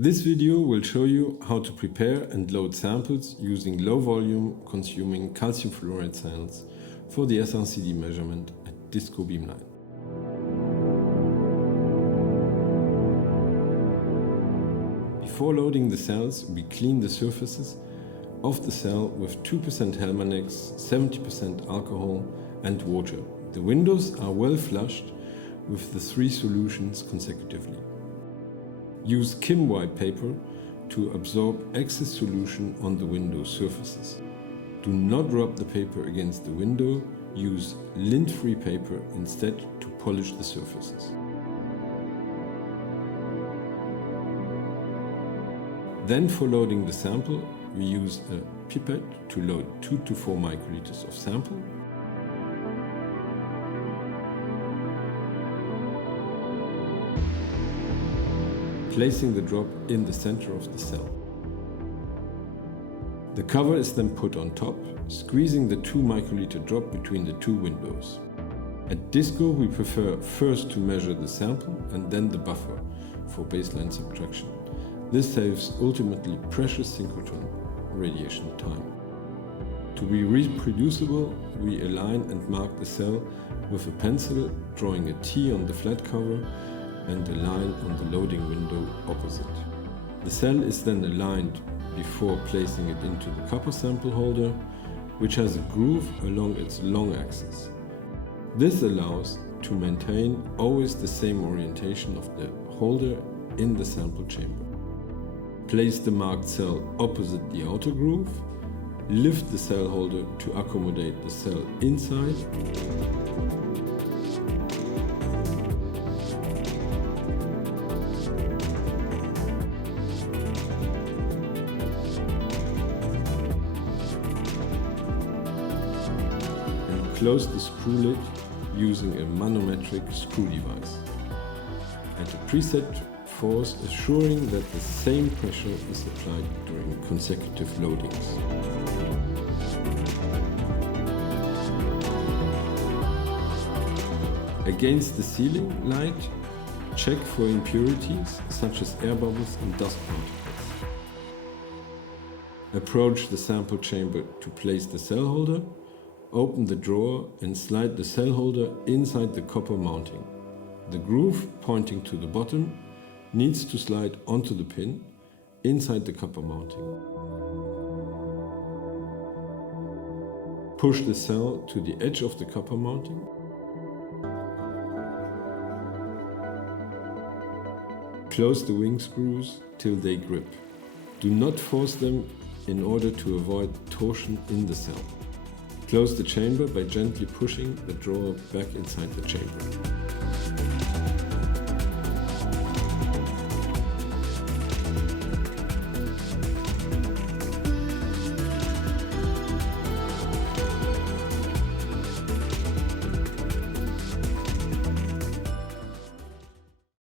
This video will show you how to prepare and load samples using low volume consuming calcium fluoride cells for the SRCD measurement at DISCO Beamline. Before loading the cells, we clean the surfaces of the cell with 2% Helmanex, 70% alcohol and water. The windows are well flushed with the 3 solutions consecutively. Use Kim white paper to absorb excess solution on the window surfaces. Do not rub the paper against the window, use lint-free paper instead to polish the surfaces. Then for loading the sample, we use a pipette to load 2 to 4 microliters of sample. Placing the drop in the center of the cell. The cover is then put on top, squeezing the 2 microliter drop between the 2 windows. At DISCO, we prefer first to measure the sample and then the buffer for baseline subtraction. This saves ultimately precious synchrotron radiation time. To be reproducible, we align and mark the cell with a pencil, drawing a T on the flat cover and a line on the loading window opposite. The cell is then aligned before placing it into the copper sample holder, which has a groove along its long axis. This allows to maintain always the same orientation of the holder in the sample chamber. Place the marked cell opposite the outer groove, lift the cell holder to accommodate the cell inside, and close the screw lid using a manometric screw device. At a preset force, assuring that the same pressure is applied during consecutive loadings. Against the ceiling light, check for impurities such as air bubbles and dust particles. Approach the sample chamber to place the cell holder, open the drawer and slide the cell holder inside the copper mounting. The groove pointing to the bottom needs to slide onto the pin inside the copper mounting. Push the cell to the edge of the copper mounting. Close the wing screws till they grip. Do not force them in order to avoid torsion in the cell. Close the chamber by gently pushing the drawer back inside the chamber.